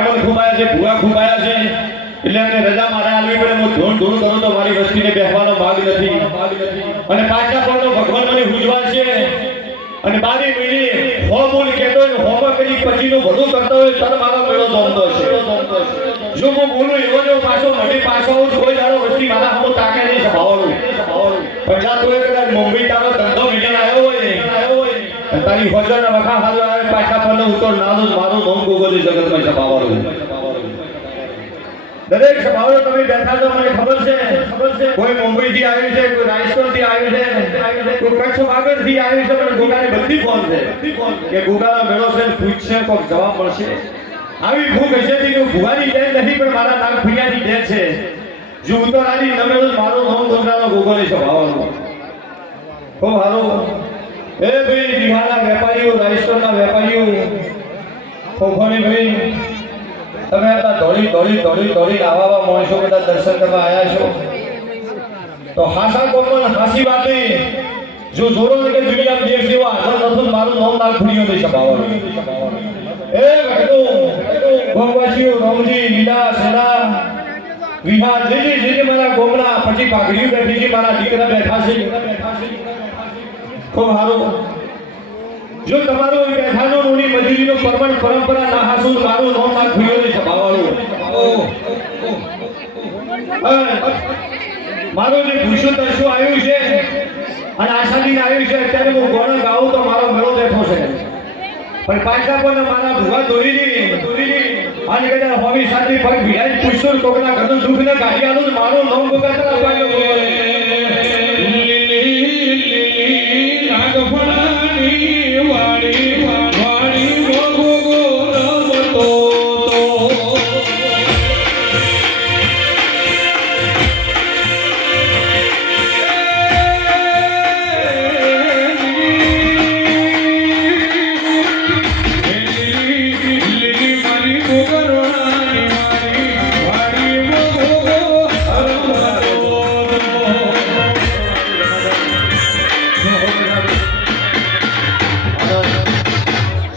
મહેમાન ખૂબ આવ્યા છે, ભૂવા ખૂબ આવ્યા છે, એટલે અમને રજા મારે આલવી પડે. હું ધોણ ધોણ કરું તો મારી વસ્તીને બેસવાનો ભાગ નથી. અને પાછા પણ ભગવાન મને હુજવા છે. અને બારી મહિને હો બોલ કહેતો હોય, હોમાં કરી પછીનું બધું કરતો હોય, તર મારો મેળો જમતો છે. જો હું બોલું એવો જો પાછો મળી પાછો આવું, કોઈ દાડો વસ્તી મારા હું તાકે નહીં સભાવવાનું. પણ જા તું કદાચ મુંબઈ તારો ધંધો મિલન આવ્યો હોય, તારી હોજર વખા હાલો આવે પાછા પર ઉતર નાનો મારું નોમ ગોગોલી જગતમાં સભાવવાનું. દરેક સભાઓ તમે બેઠા તો મને ખબર છે, કોઈ મુંબઈ થી આવ્યું છે, કોઈ રાજસ્થાન થી આવ્યું છે, કોઈ કચ્છ વાગડ થી આવ્યું છે, પણ ગોગાને બધી ફોન છે કે ગોગાનો મેળો છે, પૂછશે કોક જવાબ મળશે. આવી ભૂખ હશે થી ભુવાની ડેન નથી, પણ મારા નામ ફિયાની ડેન છે. જો ઉતરાની નમેલું મારું નામ ગોગાનો ગોગોલી સભાવવાનું. ખૂબ સારું. એ ભાઈ બિહારના વેપારીઓ, રાજસ્થાનના વેપારીઓ, ખોખોની ભાઈ તમે આ દોડી આવા માણસો બધા દર્શન કરવા આવ્યા છો તો હાસા કોમન હાસી વાતે જો જોરો કે દુનિયા દેવ સેવા હાજર નથું મારું નામ નાલ ખુડીઓ દે સભાવવાનું. એ ભક્તો ગોમવાસીઓ, રામજી, લીલા, સેના, વિહા જે મારા ગોમના પછી પાઘડીઓ બેઠી છે, મારા દીકરા બેઠા છે. ખૂબ સારું. જો તમારો બેઠાનો રૂની મજૂરીનો પરમણ પરંપરા ના હાસું મારું નામ ના ખુડીઓને સભાવવાનું. મારો જે ભૂષો તરસો આવ્યું છે અને આશાદીન આવ્યું છે, અત્યારે હું ગોળ ગાઉં તો મારો મેળો બેઠો છે. પણ પાછા પણ મારા ભૂવા દોરીની અને કદાચ હોવી સાથે પગ ભીડાઈ પૂછતો કોકના ઘરનું દુઃખ ને કાઢી આલું મારું નામ ગોગાતા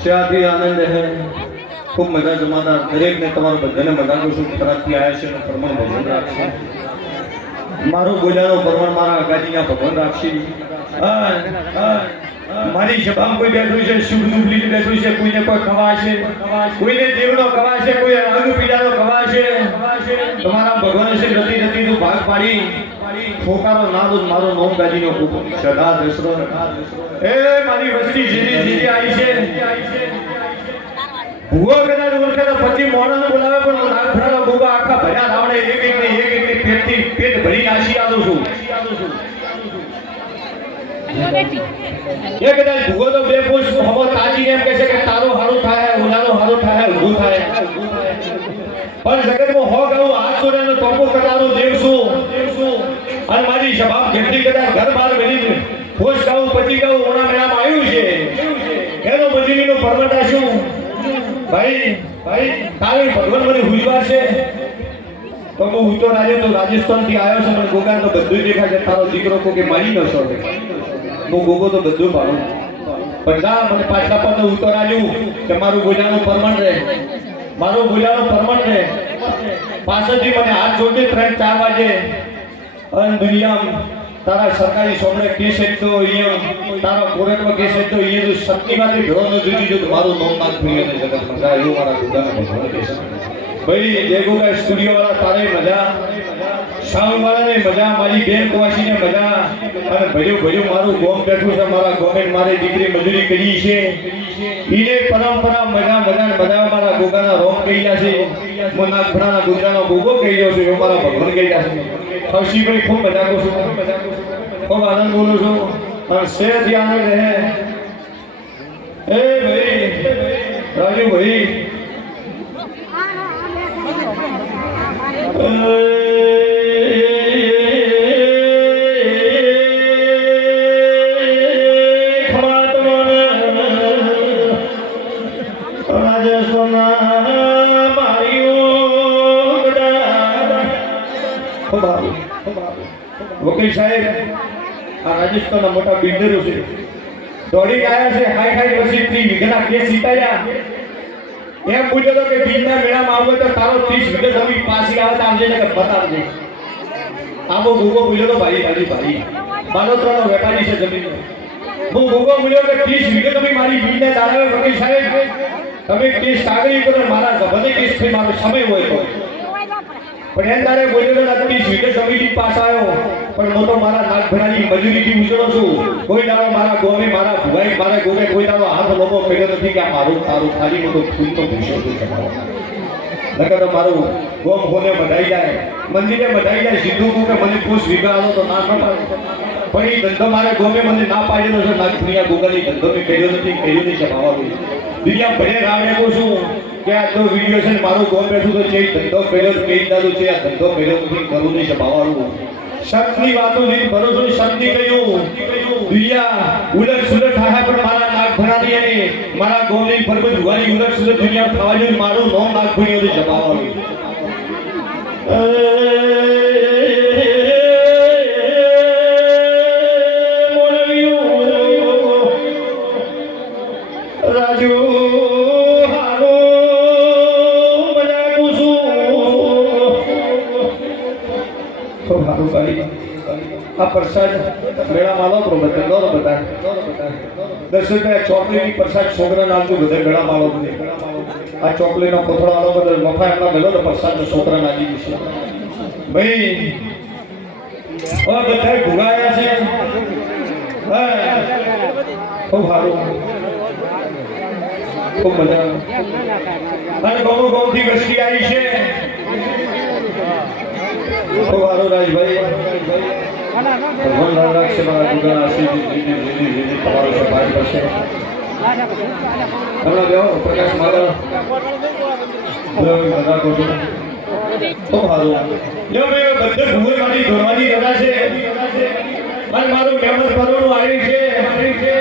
ત્યાંથી આનંદ હે. ખૂબ મજા જમાના દરેકને તમારું બધાને મજાનું શું તરફથી આવ્યા છે પ્રમાણ ભજન રાખશે. મારું બોલ્યાનો પ્રમાણ મારા અગાજીના ભગવાન રાખશે. મારી સભામાં કોઈ બેઠું છે, શુભ દુબલી બેઠું છે, કોઈને કોઈ કવા છે, કોઈને દેવનો કવા છે, કોઈ અંગ પીડાનો કવા છે. તમારા ભગવાન છે રતી નું ભાગ પાડી ફોકારો નાદો મારો નોમ ગાજીનો ખૂબ સદા દસરો. એ મારી વસ્તી જીજી આવી છે. ભૂવો કદાચ ઓળખે તો પછી મોણાને બોલાવે, પણ હું નાગ ફરાનો ગોગા આખા ભર્યા રાવડે એક પેટથી પેટ ભરી નાસી આલું છું. એ કદાચ ભૂવો તો બે પોસ્ટ હમો તાજી એમ કહે છે કે તારો હારું થાય, ઓલાનો હારું થાય, ઊભું થાય. પણ જગતમાં હો ગાઉં હાથ જોડેનો ટોપો કરવાનો દેવ છું. અને મારી સભા કેટલી કદાચ ઘર બહાર બની પોસ્ટ ગાઉં પછી ગાઉં ઓણા મેળામાં આવ્યું છે, એનો મજૂરીનો પરમટા શું ભાઈ તારે ભગવાન મને હુજવા છે તો હું તો રાજસ્થાન થી આવ્યો છું, પણ ગોગા તો બધું દેખાય છે. તારો દીકરો કોઈ મારી ન શકે, હું ગોગો તો બધું મારું. પણ જા મને પાછા પર ઉતરાયું કે મારું બોલ્યાનું પરમણ રહે, મારું બોલ્યાનું પરમણ રહે. પાછળથી મને હાથ જોડે 3-4 વાગે અને દુનિયા તારા સરકારી સોમણે કેસ તો અહીંયા તારા કોર્ટમાં કેસ તો અહીંયા જો શક્તિમાંથી ભેળો ન જોઈતી જો મારું નામ નામ ફરી અને જગતમાં જાય એવું મારા ગોગાના ભગવાન કહે છે. ભાઈ જય ગોગા સ્ટુડિયો વાળા તારે મજા, સાઉન્ડ વાળાને મજા, મારી બેન કોવાસીને મજા. અને ભર્યું મારું ગોમ બેઠું છે, મારા ગોમે મારી દીકરી મજૂરી કરી છે. ઈને પરંપરા મજા મારા ગોગાના રોમ કહી ગયા છે. હું નાગભરાના ગુજરાનો ગોગો કહી ગયો છું, એવું મારા ભગવાન કહી ગયા છે. ખુશીભાઈ ખૂબ મજા કરું છું, ખૂબ આનંદ બોલું છું. અને શેરથી આનંદ રહે. એ ભાઈ રાજુ ભાઈ વકીલ સાહેબ આ રાજસ્થાનના મોટા બિલ્ડરો છે, દોડી આવ્યા છે. હાઈ પછી 3 વીઘાના કેસ જીતાયા. એમ પૂછ્યો તો કે બીજના મેળામાં આવો તો તારો 30 વીઘા જમીન પાછી આવે તો આવજે ને કે બતાવજે આબો ગુગો પૂછ્યો તો ભાઈ બાલોતરાનો વેપારી છે જમીન હું ગુગો પૂછ્યો કે 30 વીઘા જમીન મારી બીજને દાડાવે વકીલ સાહેબ તમે કેસ કાગળી કરો મારા બધે કેસ થી મારો સમય હોય તો પણ એમ તારે બોલ્યો તો 30 વીઘા જમીન પાસ આવ્યો પણ હું તો મારા નાક ભરાની મજૂરીથી ઉજળો છું કોઈ દાડો મારા ગોમે મારા ભુવાઈ મારા ગોમે કોઈ દાડો હાથ લોબો કર્યો નથી કે આ મારું તારું ખાલી મોટો ફૂલ તો ભૂસો નકર તો મારું ગોમ કોને બધાઈ જાય મંદિરે બધાઈ જાય સીધું કે મને પૂછ વીઘા આલો તો ના પાડે પણ એ ધંધો મારા ગોમે મને ના પાડેલો છે નાક દુનિયા ગોગલની ધંધો મેં કર્યો નથી ભાવા દુનિયા ભલે રાવણે કહું છું કે આ તો વિડીયો છે મારું ગોમ બેઠું તો છે ધંધો કર્યો કઈ દાદું છે આ ધંધો કર્યો નથી કરવું નહીં છે ભાવાનું શબ્દની વાતો નહીં ભરોસો શબ્દની કહ્યું દુનિયા ઉલટ સુલટ થાય પણ મારા નાક ભરાની અને મારા ગોમની ફરબત ભુવાની ઉલટ સુલટ દુનિયા થવા જોઈએ મારું નોમ નાક ભર્યો છે જપાવાનું રાજુ આ પ્રસાદ મેળા માલો તો બધા દર્શક ચોકલેટની પ્રસાદ છોકરા નાખજો બધા મેળા માલો આ ચોકલેટનો કોથળો આલો બધો મફા એમના મેળો તો પ્રસાદ છોકરા નાખી દીશે ભાઈ બધા ભૂલાયા છે હા ખૂબ સારું ખૂબ મજા અને બહુ બહુથી વસ્તી આવી છે ખૂબ સારું રાજભાઈ ભગવાન લાલ રાખશે મારા દુકાન આશીર્વાદ તમારો સફાઈ કરશે હમણાં બેહો પ્રકાશ મારા મજા કહું છું ખૂબ સારું જો મેં બધે ભૂલ મારી ધોરવાની રજા છે અને મારું મહેમત કરવાનું આવ્યું છે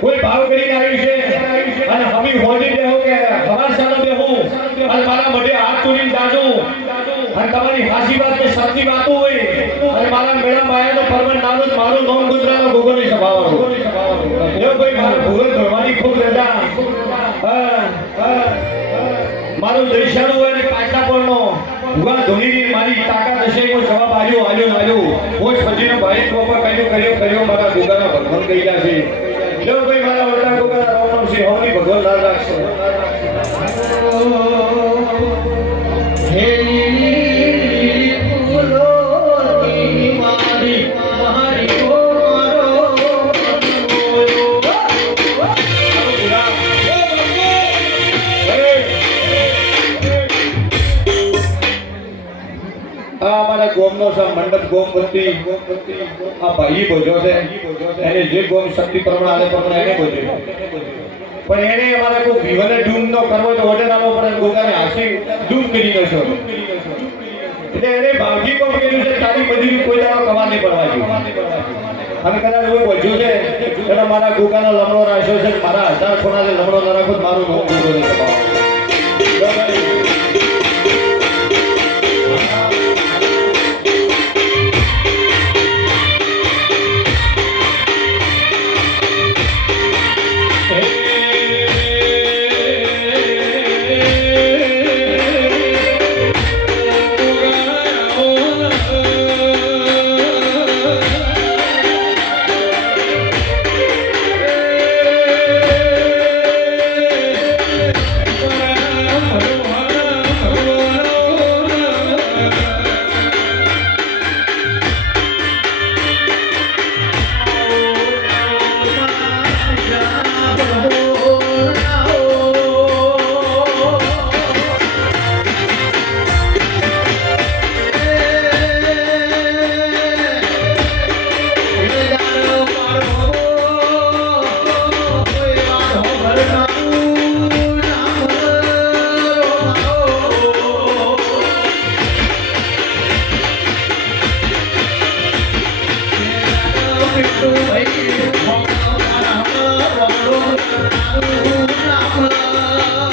કોઈ ભાવ કરીને આવ્યું છે અને હમી હોડી દેહો કે હવાર સાલો દેહો અને મારા મોઢે હાથ તોડીને દાદો અને તમારી હાસી વાત કે સત્ય વાતો હોય અને મારા મેળા માયાનો પરમન નાનો મારું નોમ ગુજરાતનો ગોગોની સભાવાનો જો કોઈ મારું ભૂગોળ ધોરવાની ખૂબ રજા મારું દૈશાનું હોય અને પાછા પરનો ભૂગા ધોનીની મારી તાકાત હશે કોઈ જવાબ આવ્યો કોઈ સજીનો ભાઈ ટોપર કર્યો મારા ગોગાના ભગવાન કહી ગયા છે જો કોઈ મારા વરદાન ગોગાના રામ સિંહ હોની ભગવાન લાલ રાખશે હે ગોમનો મંડપ ગોમવતી આ ભાઈ ભોજો છે એને જે ગોમ શક્તિ પ્રમાણે એને ભોજો પણ એને અમારે કોઈ જીવને ડૂમ ન કરવો તો ઓર્ડર આવો પડે ગોગાને હાસી ડૂમ કરી દો એટલે એને ભાવજી કોમ કર્યું છે તારી બધી કોઈ દાવા કવા નહીં પડવા જોઈએ અને કદાચ એવું ભોજ્યું છે એટલે મારા ગોગાનો લમણો રાખ્યો છે મારા 1000 ખોના લમણો ન રાખો મારું નોમ ગોગો નહીં